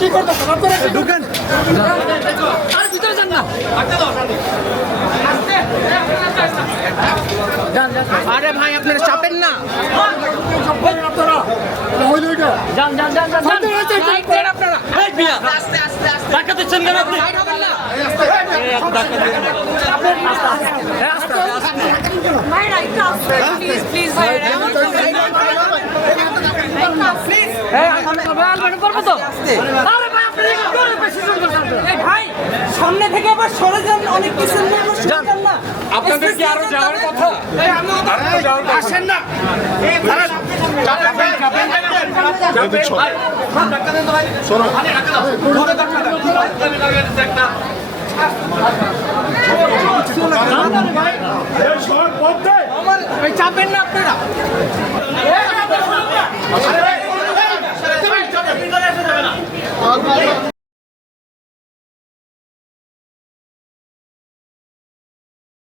কি করতেছেন আপনারা? ঢুকেন, ভিতরে যান না। আরে ভাই আপনারা চাপেন না। আপনারা যান যান যান যান আপনারা। আস্তে আস্তে আস্তে ধাক্কা দিচ্ছেন কেন আপনি? ভাইরা একটু আস্তে, প্লিজ ভাইরা ভাই সামনে থেকে আবার সরে যান, অনেক কিছু না। আপনাদের কি আরো যাওয়ার কথা? আসেন না। চাপেন না আপনারা।